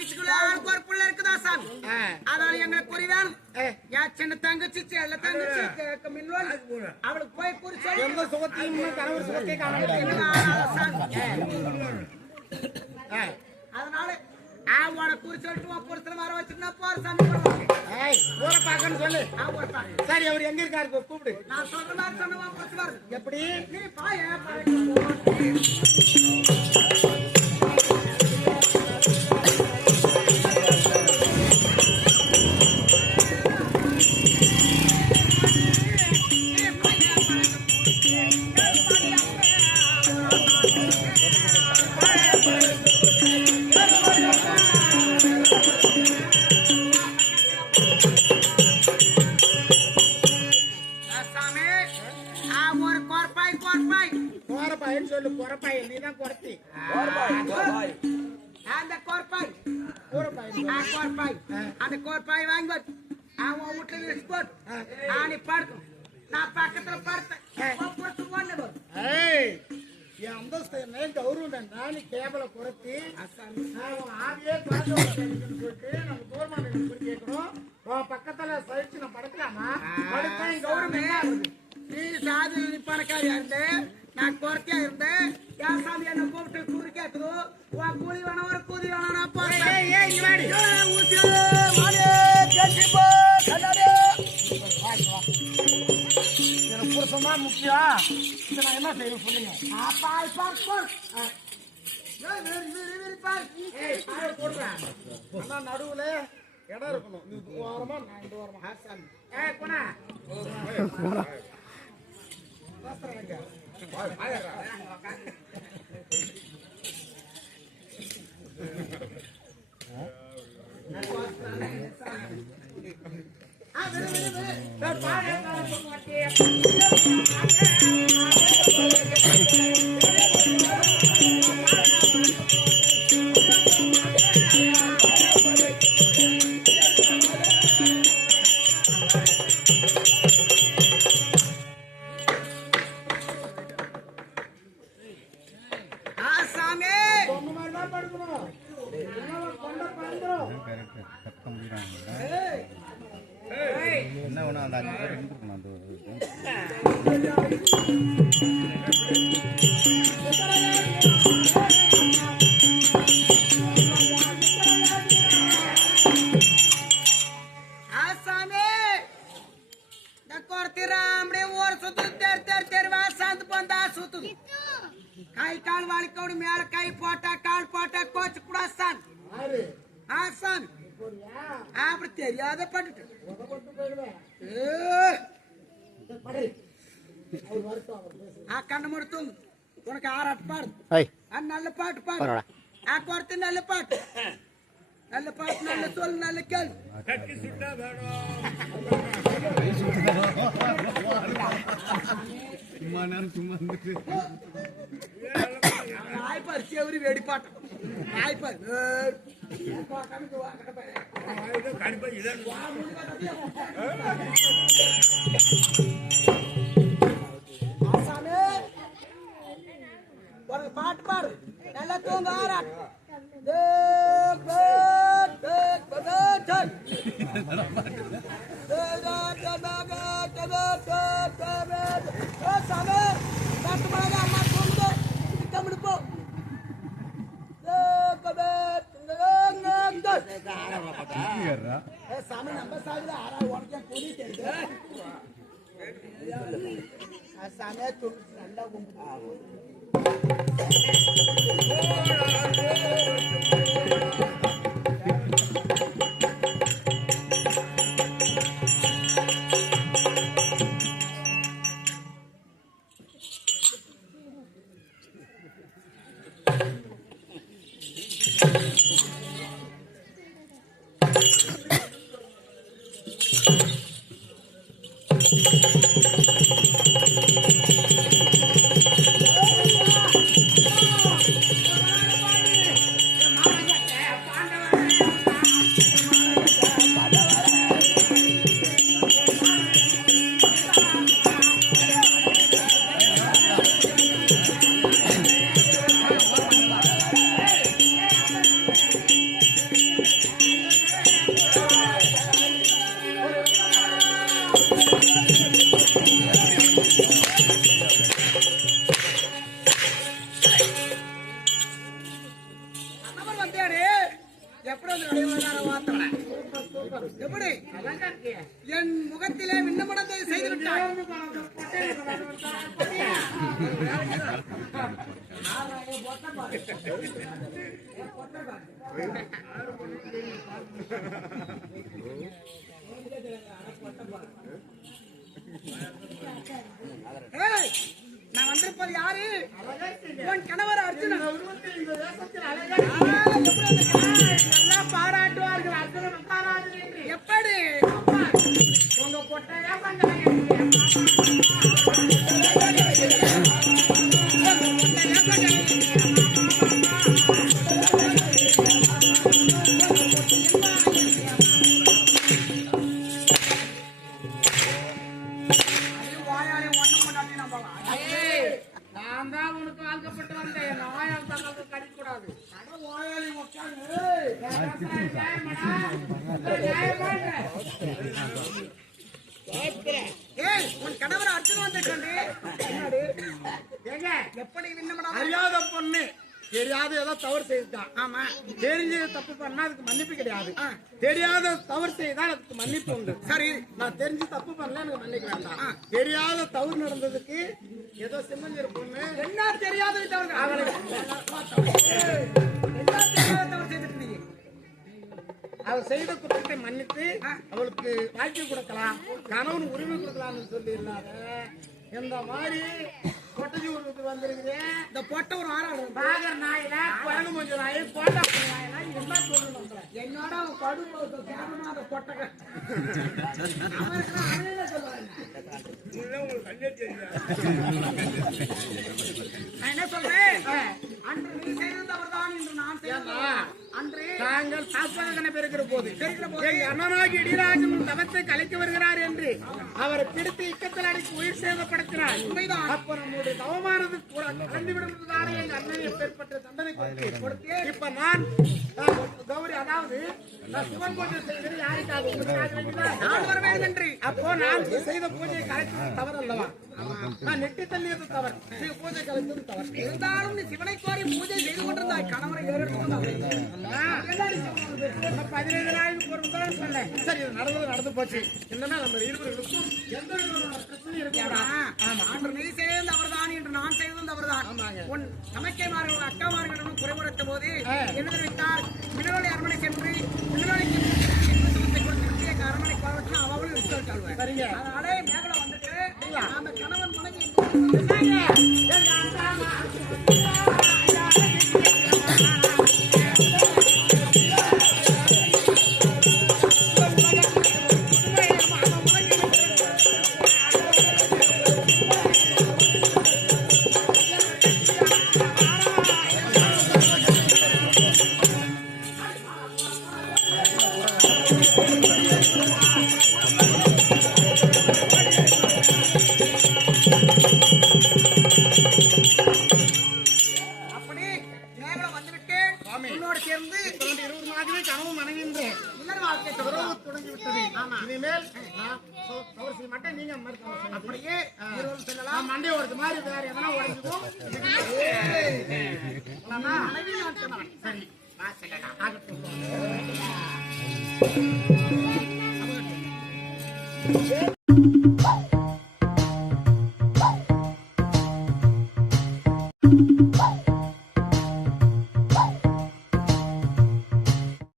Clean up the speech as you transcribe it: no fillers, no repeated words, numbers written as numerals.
தங்கச்சிக்குள்ள ஆளுக்கு ஒரு புள்ள இருக்குதா சாமி. அதனால எங்களுக்கு குறி வேணும். என் சின்ன தங்கச்சி செல்ல தங்கச்சி மின்னோல் அவளுக்கு போய் குறி சொல்லி எந்த சுகத்தையும் கணவர் சுகத்தை அதனால அவனை குறி சொல்லிட்டு புருஷனை வர வச்சுட்டு போற சாமி ஊரை பார்க்கன்னு சொல்லு. சரி அவர் எங்க இருக்காரு கூப்பிடு. நான் சொல்ற மாதிரி சொன்ன எப்படி நீ பாய சொல்லு. கொரப்பாய் நீதான் குறத்தி அந்த கோர்பாய் அந்த கோர்பாய் வாங்கி அவன் வீட்டுல வச்சு போட்டு நீ படுக்கணும். நான் பக்கத்துல படுத்தேன். என் அந்தஸ்து என்ன கௌரவம் நானு கேவல குறத்தி ஆவியே சொல்லிட்டு நம்ம தூர்மான கேட்கணும். பக்கத்துல சகிச்சு நான் படுக்கலாமா? படுத்தா கௌரவம் என்ன ஆகுது? நீ சாதி பணக்காரியா இருந்த நான் குறைச்சியா இருந்தேன். என் சாமி என்ன கூப்பிட்டு கூறி கேட்குதோ உன் கூலி வேணா ஒரு கூலி வேணா புருஷமா முக்கியம். இதை நான் என்ன செய்யணும் சொல்லுங்க. நடுவுல இடம் இருக்கணும். நீ ஓரமா நான் இந்த ஓரமா போனா என்ன வேணும் அந்த 5 பேர் இருந்துருக்கணும். கை கால் வலிக்கோடு மேல கை போட்டா கால் போட்டா கோச்சு கூட அப்படி தெரியாத பட்டு கண்ணு முடித்து உனக்கு ஆராட்டு பாடு. நல்ல பாட்டு பாடு. குறைத்து நல்ல பாட்டு நல்ல சொல் நல்ல கேள்வி. ஆய்ப்பாரு செவரி வெடி பாட்டம் ஆய்ப்பாரு உனக்கு பாட்டு பாடு நல்லா தூங்க ஆராட்டு. அம்மா தூங்குது கம்மிடுப்போ சாமி நம்ம சாகுது ஆறா உனக்கு கூலி தெரியுது. சாமியா தூங்கு நல்லா என் முகத்திலே விண்ணப்படத்தை செய்து விட்டாய். ஏய், நான் வந்திருப்பது யாரு? உன் கணவர் அர்ஜுனன். எல்லாம் பாராட்டுவார்கள். அர்ஜுனன் பாராட்டு எப்படி உங்க கொட்டையா நான் தான் உனக்கு வாழ்க்கப்பட்டு வந்தேன். நாயால் தங்களுக்கு கடிக்கூடாது. உன் கணவர் அர்ஜுன் வந்திருக்கே எப்படி அறியாத பொண்ணு தெரியாத ஏதோ தவறு செய்தான். ஆமா, தெரிஞ்ச தப்பு பண்ணா அதுக்கு மன்னிப்பு கிடையாது. தெரியாத தவறு செய்தால் அதுக்கு மன்னிப்பு உண்டு. சரி, நான் தெரிஞ்சு தப்பு பண்ணல, எனக்கு மன்னிக்க வேண்டாம். தெரியாத தவறு நடந்ததுக்கு ஏதோ சின்னஞ்சிறு பொண்ணு என்ன தெரியாத தவறு செய்திருந்தீங்க. அவள் செய்த குற்றத்தை மன்னித்து அவளுக்கு வாழ்க்கை கொடுக்கலாம், கணவன் உரிமை கொடுக்கலாம்னு சொல்லி இல்லாத இந்த மாதிரி பொட்டஜி ஊருக்கு வந்திருக்கிறேன். இந்த பொட்டை ஒரு ஆறாள் பாகர் நாயில குழந்தை கொஞ்சம் நாய் போட்டா நாயில இதெல்லாம் சொல்லணும். என்னோட படுப்பு கேமரா அந்த பொட்டை என்ன சொல்றேன்? அன்று நீ செய்தது அவர்தான், இன்று நான் செய்தேன். அன்று தாங்கள் சாஸ்திரகனை பெறுகிற போது அண்ணனாகி இடிராஜன் தவத்தை கலைக்க வருகிறார் என்று அவரை பிடித்து இக்கத்தில் அடித்து உயிர் சேதப்படுத்தினார். அப்ப நம்முடைய தவமானது கூட கலந்து விடுவதாலே எங்க அண்ணன் எப்பேற்பட்ட தண்டனை கொடுத்து இப்ப நான் கௌரி, அதாவது நான் சிவன் பூஜை செய்வது யாருக்காக நான் வர வேண்டும் என்று. அப்போ நான் செய்த பூஜையை கலைத்தது தவறு அல்லவா? நான் நெட்டி தள்ளியது தவறு, பூஜை கலைத்தது தவறு. இருந்தாலும் நீ சிவனை கோரி பூஜை செய்து கொண்டிருந்தாய். கணவரை ஏறெடுத்து 15 நாளைக்கு பொறுப்புதான் சொன்னேன். சரி, இது நடந்து போச்சு. என்னன்னா நம்ம இருவர்களுக்கும் எந்த விதமான பிரச்சனையும் இருக்கா? ஆமா, அன்று நீ செய்தது அவர்தான், என்று நான் செய்தது அவர்தான். உன் சமைக்கைமார்கள் அக்காமார்களிடம் குறைமுறைத்த போது என்ன தெரிவித்தார்? மினரோலி அரண்மனை சென்று மினரோலிக்கு அரண்மனை பாவத்தில் அவளும் விசுவாச்சாள்வார். சரிங்க, அதனாலே மேகலை வந்துட்டு அந்த கணவன் மனைவி அப்படியே மண்டே ஒரு மாதிரி வேற எதனா உடைஞ்சுக்கும். சரி,